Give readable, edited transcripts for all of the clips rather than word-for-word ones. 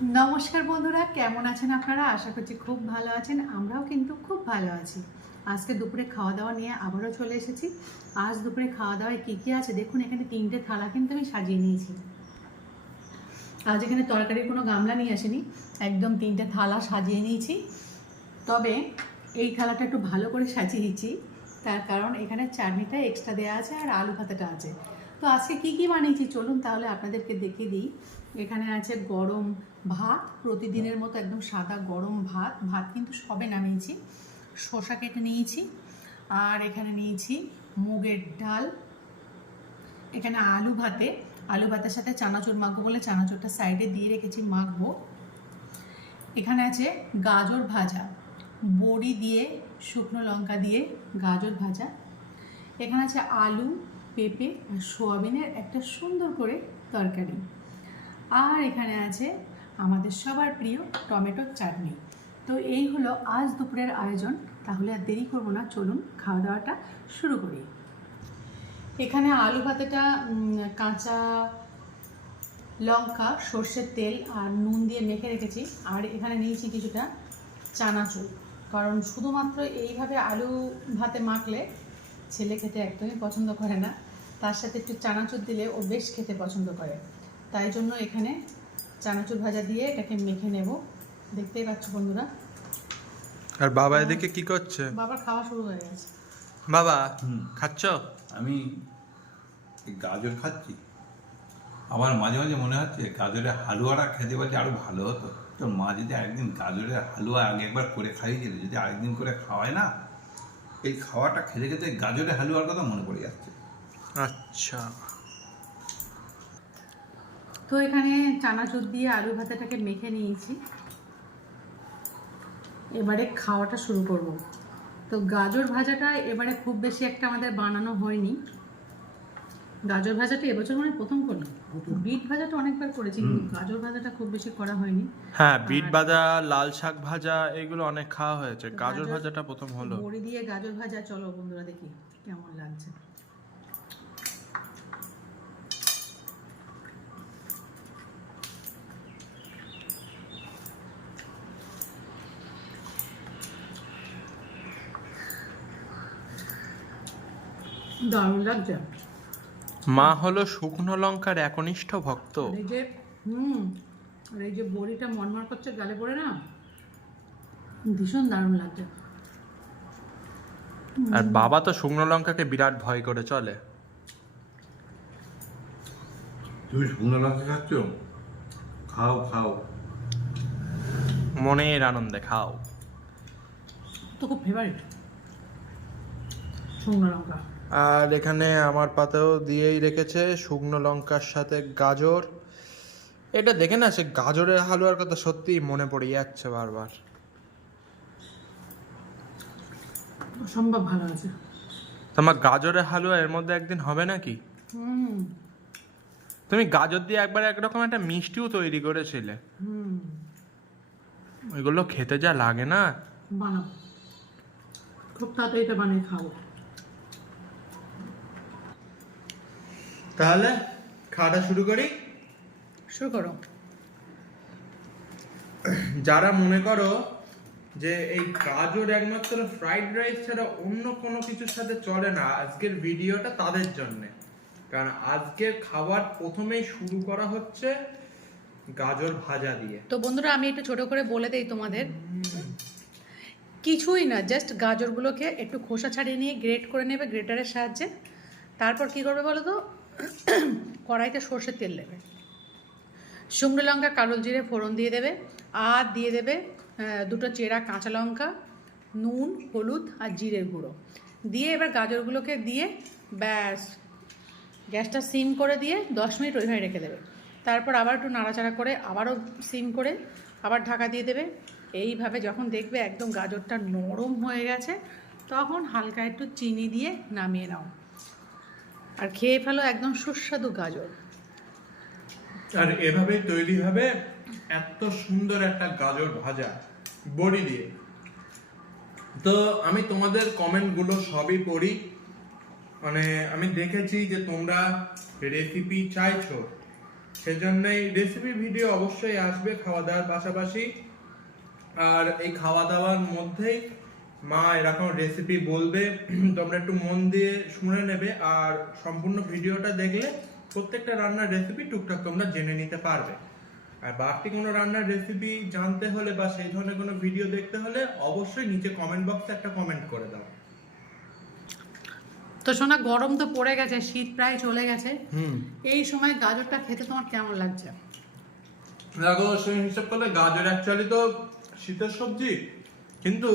নমস্কার বন্ধুরা, কেমন আছেন আপনারা? আশা করছি খুব ভালো আছেন। আমরাও কিন্তু খুব ভালো আছি। আজকে দুপুরে খাওয়া দাওয়া নিয়ে আবারও চলে এসেছি। আজ দুপুরে খাওয়া দাওয়ায় কী কী আছে দেখুন। এখানে 3টে থালা কিন্তু আমি সাজিয়ে নিয়েছি। আজ এখানে তরকারির কোনো গামলা নিয়ে আসেনি, একদম 3টে থালা সাজিয়ে নিয়েছি। তবে এই থালাটা একটু ভালো করে সাজিয়েছি, তার কারণ এখানে চাটনিটা এক্সট্রা দেওয়া আছে আর আলু ভাতেটা আছে। তো আজকে কি কি বানিয়েছি চলুন তাহলে আপনাদেরকে দেখিয়ে দিই। এখানে আছে গরম ভাত, প্রতিদিনের মতো একদম সাদা গরম ভাত। ভাত কিন্তু সবে নামিয়েছি। শসা কেটে নিয়েছি, আর এখানে নিয়েছি মুগের ডাল। এখানে আলু ভাতের সাথে চানাচুর মাখবো বলে চানাচুরটা সাইডে দিয়ে রেখেছি, মাখবো। এখানে আছে গাজর ভাজা, বড়ি দিয়ে শুকনো লঙ্কা দিয়ে গাজর ভাজা। এখানে আছে আলু, পেঁপে আর সোয়াবিনের একটা সুন্দর করে তরকারি। আর এখানে আছে আমাদের সবার প্রিয় টমেটোর চাটনি। তো এই হলো আজ দুপুরের আয়োজন। তাহলে আর দেরি করবো না, চলুন খাওয়া দাওয়াটা শুরু করি। এখানে আলু ভাতেটা কাঁচা লঙ্কা, সর্ষের তেল আর নুন দিয়ে মেখে রেখেছি। আর এখানে নিয়েছি কিছুটা চানাচুর, কারণ শুধুমাত্র এইভাবে আলু ভাতে মাখলে ছেলে খেতে একদমই পছন্দ করে না। তার সাথে একটু চানাচুর দিলে ও বেশ খেতে পছন্দ করে। তাই জন্য এখানে চানাচুর ভাজা দিয়ে এটাকে মেখে নেব। দেখতেই পাচ্ছ বন্ধুরা। আর বাবা এদিকে কি করছে? বাবার খাওয়া শুরু হয়ে গেছে। বাবা খাচ্ছ? আমি গাজর খাচ্ছি। আমার মাঝে মাঝে মনে হচ্ছে গাজরের হালুয়াটা খেতে পারলে আরো ভালো হতো। তো মা যদি একদিন গাজরের হালুয়া আগে একবার করে খাইয়েছিল, যদি আরেকদিন করে খাওয়ায় না, এই খাওয়াটা খেতে খেতে গাজরের হালুয়ার কথা মনে পড়ে যাচ্ছে। আচ্ছা, তো এখানে চানাচুর দিয়ে আলু ভাতাটাকে মেখে নিয়েছি। এবারে খাওয়াটা শুরু করব। তো গাজর ভাজাটা এবারে খুব বেশি একটা আমাদের বানানো হয়নি। গাজর ভাজাটা এবছর মানে প্রথম করি। বিট ভাজাটা অনেকবার করেছি, কিন্তু গাজর ভাজাটা খুব বেশি করা হয়নি। হ্যাঁ, বিট ভাজা, লাল শাক ভাজা এগুলো অনেক খাওয়া হয়েছে, গাজর ভাজাটা প্রথম হলো। বড়ি দিয়ে গাজর ভাজা, চলো বন্ধুরা দেখি কেমন লাগছে। দারুণ লাগছে। মা হলো শুকনো লঙ্কার একনিষ্ঠ ভক্ত। এই যে আর এই যে বড়িটা মনমর করছে গালে পড়ে না, ভীষণ দারুণ লাগছে। আর বাবা তো শুকনো লঙ্কাকে বিরাট ভয় করে চলে। তুমি শুকনো লঙ্কা খাচ্ছ? খাও খাও, মনের আনন্দে খাও। তো খুব ফেভারিট শুকনো লঙ্কা। আর এখানে আমার পাতেও দিয়েই রেখেছে শুকনো লঙ্কার সাথে গাজর। এটা দেখে না, সে গাজরের হালুয়ার কথা সত্যিই মনে পড়ে যাচ্ছে বারবার। সম্ভব ভালো আছে। তোমার গাজরের হালুয়া এর মধ্যে একদিন হবে নাকি? তুমি গাজর দিয়ে একবার একরকম একটা মিষ্টিও তৈরি করেছিলে। ওইগুলো খেতে যা লাগে না। বানাবো, খুব তাড়াতাড়ি এটা বানিয়ে খাবো। তাহলে খাওয়াটা শুরু করি। শুরু করো। যারা মনে করো যে এই গাজর একমাত্র ফ্রাইড রাইস ছাড়া অন্য কোনো কিছুর সাথে চলে না, আজকের ভিডিওটা তাদের জন্য। কারণ আজকের খাবার প্রথমেই শুরু করা হচ্ছে গাজর ভাজা দিয়ে। তো বন্ধুরা, আমি একটু ছোট করে বলে দেই তোমাদের। কিছুই না, জাস্ট গাজরগুলোকে একটু খোসা ছাড়িয়ে নিয়ে গ্রেট করে নেবে গ্রেটারের সাহায্যে। তারপর কি করবে বলো তো, কড়াইতে সর্ষের তেল দেবে, শুকনো লঙ্কা, কালো জিরে ফোড়ন দিয়ে দেবে, আর দিয়ে দেবে দুটো চেরা কাঁচা লঙ্কা, নুন, হলুদ আর জিরের গুঁড়ো দিয়ে এবার গাজরগুলোকে দিয়ে ব্যাস গ্যাসটা সিম করে দিয়ে 10 মিনিট ওইভাবে রেখে দেবে। তারপর আবার একটু নাড়াচাড়া করে আবারও সিম করে আবার ঢাকা দিয়ে দেবে। এইভাবে যখন দেখবে একদম গাজরটা নরম হয়ে গেছে, তখন হালকা একটু চিনি দিয়ে নামিয়ে নাও, আর খেয়ে ফেলো একদম সুস্বাদু গাজর। আর এভাবেই তৈরি হবে এত সুন্দর একটা গাজর ভাজা বড়ি দিয়ে। তো আমি তোমাদের কমেন্টগুলো সবই পড়ি। মানে আমি দেখেছি যে তোমরা রেসিপি চাইছো, সেজন্যই রেসিপি ভিডিও অবশ্যই আসবে খাওয়া দাওয়ার পাশাপাশি। আর এই খাওয়া দাওয়ার মধ্যেই মা এরকম রেসিপি বলবে, তোমরা একটু মন দিয়ে শুনে নেবে, আর সম্পূর্ণ ভিডিওটা দেখলে প্রত্যেকটা রান্নার রেসিপি টুকটাক তোমরা জেনে নিতে পারবে। আর বাড়তি কোনো রান্নার রেসিপি জানতে হলে বা সেই ধরনের কোনো ভিডিও দেখতে হলে অবশ্যই নিচে কমেন্ট বক্সে একটা কমেন্ট করে দাও। তো সোনা, গরম তো পড়ে গেছে, শীত প্রায় চলে গেছে, এই সময় গাজরটা খেতে তোমার কেমন লাগছে? দেখো, সেই হিসাব করলে গাজর অ্যাকচুয়ালি তো শীতের সবজি, কিন্তু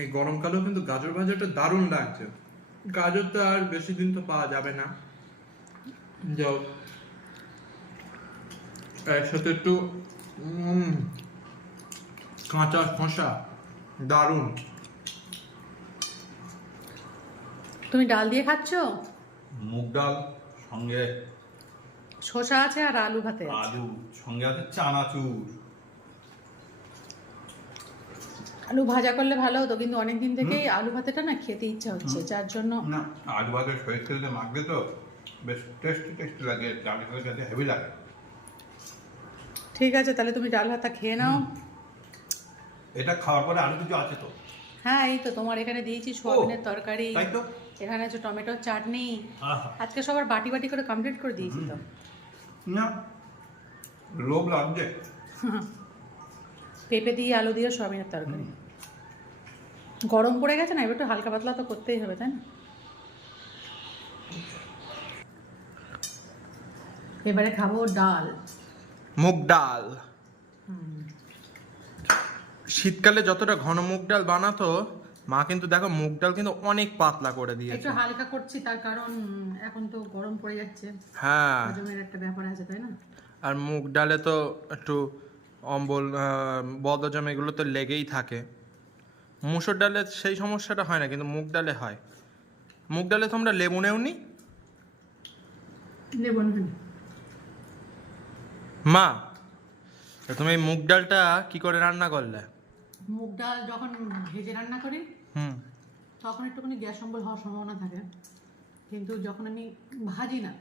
এই গরমকালেও কিন্তু গাজর ভাজাটা দারুণ লাগছে। গাজর তো আর বেশি দিন তো পাওয়া যাবে না, যাও এর সাথে একটু কাঁচা শসা, দারুণ। তুমি ডাল দিয়ে খাচ্ছ? মুগ ডাল সঙ্গে শসা আছে আর আলু ভাতে আছে। আলু সঙ্গে আছে চানাচুর। আলু ভাজা করলে ভালো হতো, কিন্তু অনেকদিন থেকেই আলু ভাতেটা না খেতে ইচ্ছা হচ্ছে, যার জন্য। না, আলু ভাতের সরিষার তেল দিয়ে মাখলে তো বেশ টেস্টি লাগে, ডালের সাথে খেতে হেভি লাগে। ঠিক আছে, তাহলে তুমি ডাল ভাতটা খেয়ে নাও। এটা খাওয়ার পরে আরো কিছু আছে তো? হ্যাঁ, এই তো তোমার এখানে দিয়েছি সোয়াবিনের তরকারি, তাই তো? এখানে আছে টমেটোর চাটনি। আহা, আজকে সবার বাটি বাটি করে কমপ্লিট করে দিয়েছি তো। না লোভ লাগছে। পেঁপে দিয়ে আলু দিয়ে সোয়াবিনের তরকারি। গরম পড়ে গেছে না, এবার একটু হালকা পাতলা তো করতেই হবে, তাই না? এবারে খাবো ডাল, মুগ ডাল। শীতকালে যতটা ঘন মুগ ডাল বানাতো মা, কিন্তু দেখো মুগ ডাল কিন্তু অনেক পাতলা করে দিয়েছে। একটু হালকা করছি তার কারণ এখন তো গরম পড়ে যাচ্ছে, হ্যাঁ, হজমের একটা ব্যাপার আছে, তাই না? আর মুগ ডালে তো একটু অম্বল, বদহজম এগুলো তো লেগেই থাকে। মুসুর ডালে সেই সমস্যাটা হয় না, কিন্তু মুগ ডালে হয়। মুগ ডালে তোমরা লেবু নেওনি? দেবো না। মা, তা তুমি এই মুগ ডালটা কি করে রান্না করলে? মুগ ডাল যখন ভেজে রান্না করি হুম, তখন একটুখানি গ্যাস অম্বল হওয়ার সম্ভাবনা থাকে, কিন্তু যখন আমি ভাজি না,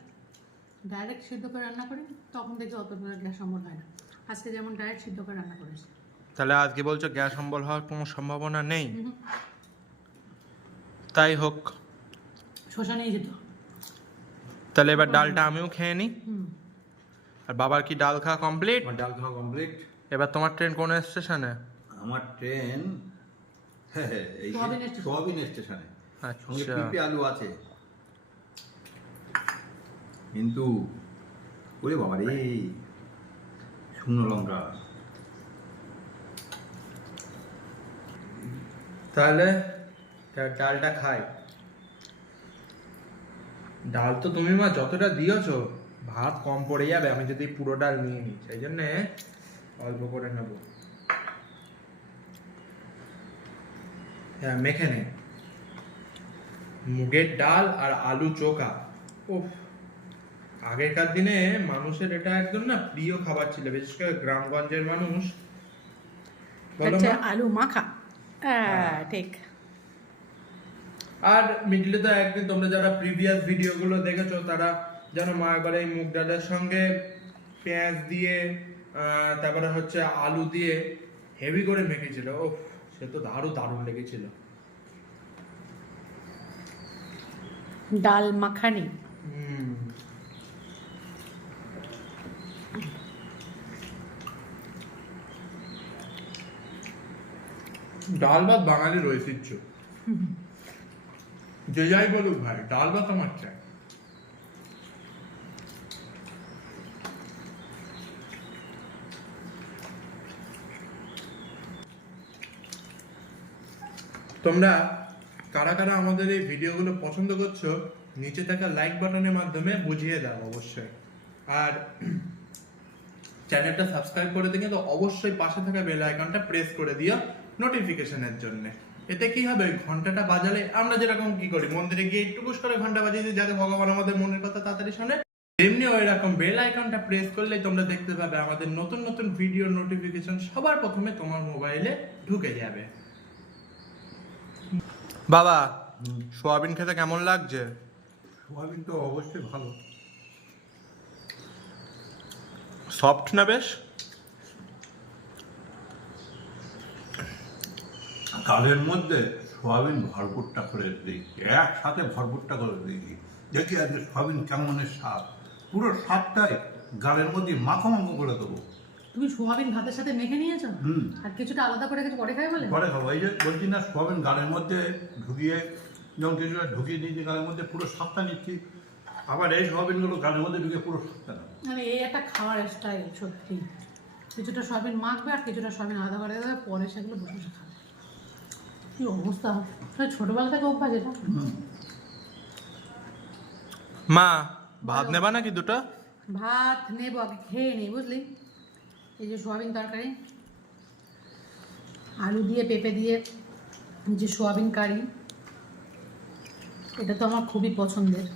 ডাইরেক্ট সিদ্ধ করে রান্না করি, তখন দেখি অতটা গ্যাস অম্বল হয় না। আজকে যেমন ডাইরেক্ট সিদ্ধ করে রান্না করেছি। তাহলে আজকে বলছো গ্যাস অম্বল হওয়ার কোনো সম্ভাবনা নেই? তাই হোক, শসা নিয়ে যেত। তাহলে এবার ডালটা আমিও খেয়ে নিই। হুম। আর বাবার কি ডাল খাওয়া কমপ্লিট? আমার ডাল খাওয়া কমপ্লিট। এবার তোমার ট্রেন কোন স্টেশনে? আমার ট্রেন এই সোয়াবিন স্টেশন। সোয়াবিন স্টেশনে। সঙ্গে আচ্ছা, পেঁপে আলু আছে, কিন্তু ওরে বাবা রে, শুকনো লঙ্কা। তাহলে ডালটা খাই। ডাল তো তুমি মা যতটা দিয়েছো ভাত কম পড়ে যাবে আমি যদি পুরো ডাল নিয়ে নিই, সেই জন্য অল্প করে নেব। হ্যাঁ, মেখে নে। মুগের ডাল আর আলু চোখা, উফ, আগেকার দিনে মানুষের এটা একদম না প্রিয় খাবার ছিল, বিশেষ করে গ্রামগঞ্জের মানুষ। বলো আচ্ছা, মা। আলু মাখা। হ্যাঁ, ঠিক। আর মিডলে তো একদিন তোমরা যারা প্রিভিয়াস ভিডিওগুলো দেখেছো তারা জানো মা একবার এই মুগ ডালের সঙ্গে পেঁয়াজ দিয়ে তারপরে হচ্ছে আলু দিয়ে হেভি করে মেখেছিল। ও, সে তো দারুণ লেগেছিল। ডাল মাখানি। হুম। ডাল ভাত বাঙালির ঐতিহ্য, যে যাই বলুক ভাই, ডাল ভাত আমার চাই। তোমরা কারা কারা আমাদের এই ভিডিওগুলো পছন্দ করছো নিচে থাকা লাইক বাটনের মাধ্যমে বুঝিয়ে দাও অবশ্যই। আর চ্যানেলটা সাবস্ক্রাইব করে দিয়ে কিন্তু অবশ্যই পাশে থাকা বেল আইকনটা প্রেস করে দিও নোটিফিকেশনের জন্য। এতে কি হবে, ঘন্টাটা বাজালে আমরা যেরকম কি করি মন্দিরে গিয়ে একটু পুশ করে ঘন্টা বাজিয়ে দিই যাতে ভগবান আমাদের মনের কথা তাড়াতাড়ি শোনে, তেমনি ওই রকম বেল আইকনটা প্রেস করলেই তোমরা দেখতে পাবে আমাদের নতুন নতুন ভিডিও নোটিফিকেশন সবার প্রথমে তোমার মোবাইলে ঢুকে যাবে। বাবা, সোয়াবিন খেতে কেমন লাগছে? সোয়াবিন তো অবশ্যই ভালো। সফট না বেশ? ডালের মধ্যে সোয়াবিন ভরপুরটা করে দিয়েছি, একসাথে ভরপুরটা করে দিয়েছি। দেখি আজকে সোয়াবিন কেমনের স্বাদ, পুরো স্বাদটাই গালের মধ্যে মাখো মাখো করে দেবো। তুমি সোয়াবিন ভাতের সাথে মেখে নিয়েছো হুম। আর কিছুটা আলাদা করে কিছু পরে খাই বলে? পরে খাবো, এই যে বলছি না সোয়াবিন গালের মধ্যে ঢুকিয়ে, যেমন কিছুটা ঢুকিয়ে দিয়েছি গালের মধ্যে, পুরো স্বাদটা নিচ্ছি। আবার এই সোয়াবিনগুলো গালের মধ্যে ঢুকিয়ে পুরো স্বাদটা নেবো। মানে এই একটা খাওয়ার স্টাইল সত্যি। কিছুটা সয়াবিন মাখবে আর কিছুটা সয়াবিন আলাদা করে দেবে, পরে সেগুলো বসে বসে খাবে। কি অবস্থা! ছোটবেলা থেকে অভ্যাস এটা। মা ভাত নেবা নাকি দুটো? ভাত নেবো, আগে খেয়ে নেই বুঝলি। এই যে সোয়াবিন তরকারি, আলু দিয়ে পেঁপে দিয়ে যে সোয়াবিন কারি, এটা তো আমার খুবই পছন্দের।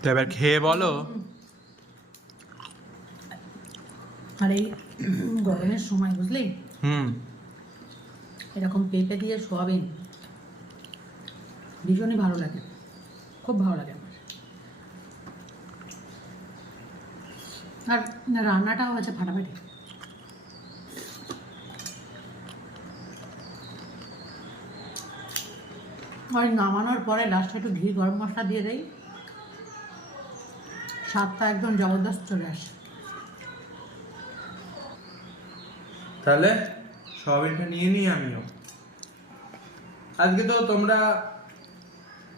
তো এবার খেয়ে বলো। আর এই গরমের সময় বুঝলি, এরকম পেঁপে দিয়ে সোয়াবিন ভীষণই ভালো লাগে, খুব ভালো লাগে আমার। আর রান্নাটাও হয়েছে ফাটাফাটি। আর নামানোর পরে লাস্টে একটু ঘি গরম মশলা দিয়ে দেই, স্বাদটা একদম জবরদস্ত চলে আসে। তাহলে সয়াবিনটা নিয়ে নিই আমিও। আজকে তো তোমরা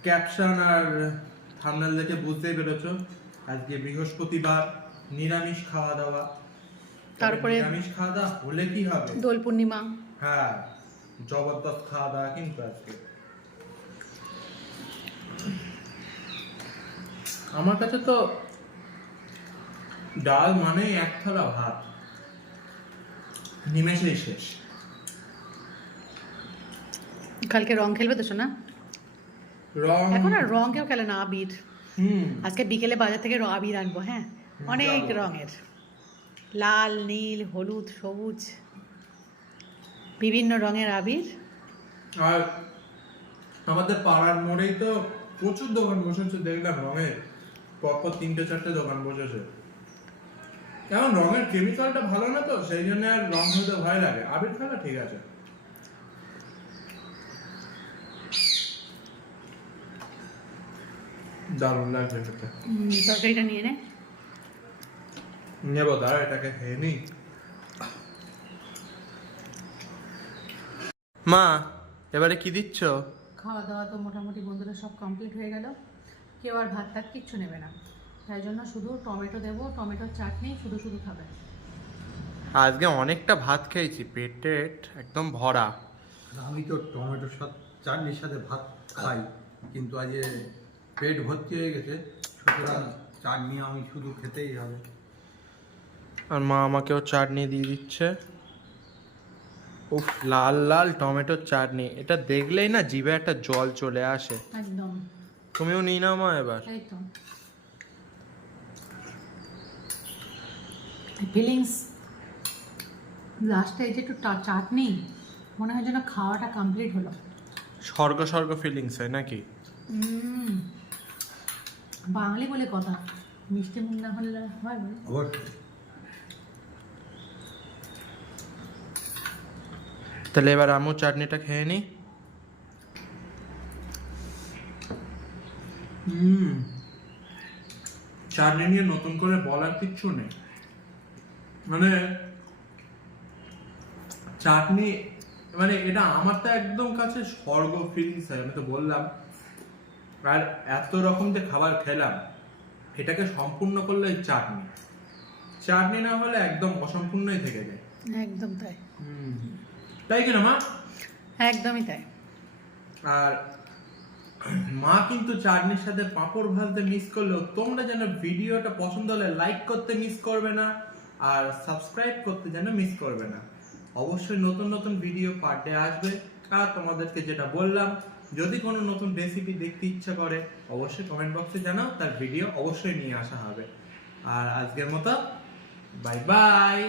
ক্যাপশন আর থাম্বনেল দেখে বুঝতেই পেরেছো, আজকে বৃহস্পতিবার, নিরামিষ খাওয়া দাওয়া। তারপরে নিরামিষ খাওয়া দাওয়া হলে কি হবে? দোল পূর্ণিমা। হ্যাঁ, জবরদস্ত খাওয়া দাওয়া কিন্তু আজকে। আমার কাছে তো ডাল মানে এক থালা ভাত, নিমেষেই শেষ। কালকে রং খেলবে তো শোনা? রং এখন আর রং কেউ খেলে না, আবির। হুম আজকে বিকেলে বাজার থেকে আবির আনবো। হ্যাঁ, অনেক যাবো। রঙের, লাল, নীল, হলুদ, সবুজ, বিভিন্ন রঙের আবির। আর আমাদের পাড়ার মোড়েই তো প্রচুর দোকান বসেছে, দেখলাম রঙের পরপর 3-4টে দোকান বসেছে। এখন রঙের কেমিক্যালটা ভালো না তো, সেই জন্য আর রং হতে ভয় লাগে। আবির খেলা ঠিক আছে। দারুণ লাগছে খেতে। তরকারিটা নিয়ে নে। নেবো, দাঁড়া এটাকে খেয়ে নি। মা এবারে কি দিচ্ছ? খাওয়া দাওয়া তো মোটামুটি বন্ধুরা সব কমপ্লিট হয়ে গেল, কেউ আর ভাত টাত কিচ্ছু নেবে না, তাই জন্য শুধু টমেটো দেবো, টমেটোর চাটনি শুধু শুধু খাবে। আজকে অনেকটা ভাত খেয়েছি, পেটে একদম ভরা। আমি তো টমেটোর চাটনির সাথে ভাত খাই, কিন্তু আজ পেট ভর্তি হয়ে গেছে, সুতরাং চাটনি আমি শুধু খেতেই হবে। আর মা আমাকেও চাটনি দিয়ে দিচ্ছে। উফ, লাল লাল টমেটোর চাটনি, এটা দেখলেই না জিভে একটা জল চলে আসে। একদম। তুমিও নিয়ে নাও মা এবার। এই তো ফিলিংস লাস্টে, এই যে একটু চাটনি, মনে হয় যেন খাওয়াটা কমপ্লিট হলো। স্বর্গ স্বর্গ ফিলিংস হয় নাকি? বাঙালি বলে কথা, মিষ্টি মুখ না হলে হয় বলে। অবশ্যই। তাহলে এবার আমু চাটনিটা খেয়ে নি। চাটনি নিয়ে নতুন করে বলার কিচ্ছু নেই, মানে চাটনি মানে এটা আমার তো একদম কাছে স্বর্গ ফিলিংস হয়, আমি তো বললাম। আর এত রকম যে খাবার খেলাম, এটাকে সম্পূর্ণ করলে চাটনি, চাটনি না হলে একদম অসম্পূর্ণই থেকে যায়। একদম তাই। তাই কিনা মা? একদমই তাই। আর মা কিন্তু চাটনির সাথে পাঁপড় ভাজতে মিস করলেও, তোমরা যেন ভিডিওটা পছন্দ হলে লাইক করতে মিস করবে না, আর সাবস্ক্রাইব করতে যেন মিস করবে না। অবশ্যই নতুন নতুন ভিডিও পার ডে আসবে। আর তোমাদেরকে যেটা বললাম, যদি কোনো নতুন রেসিপি দেখতে ইচ্ছা করে অবশ্যই কমেন্ট বক্সে জানাও, তার ভিডিও অবশ্যই নিয়ে আসা হবে। আর আজকের মতো বাই বাই।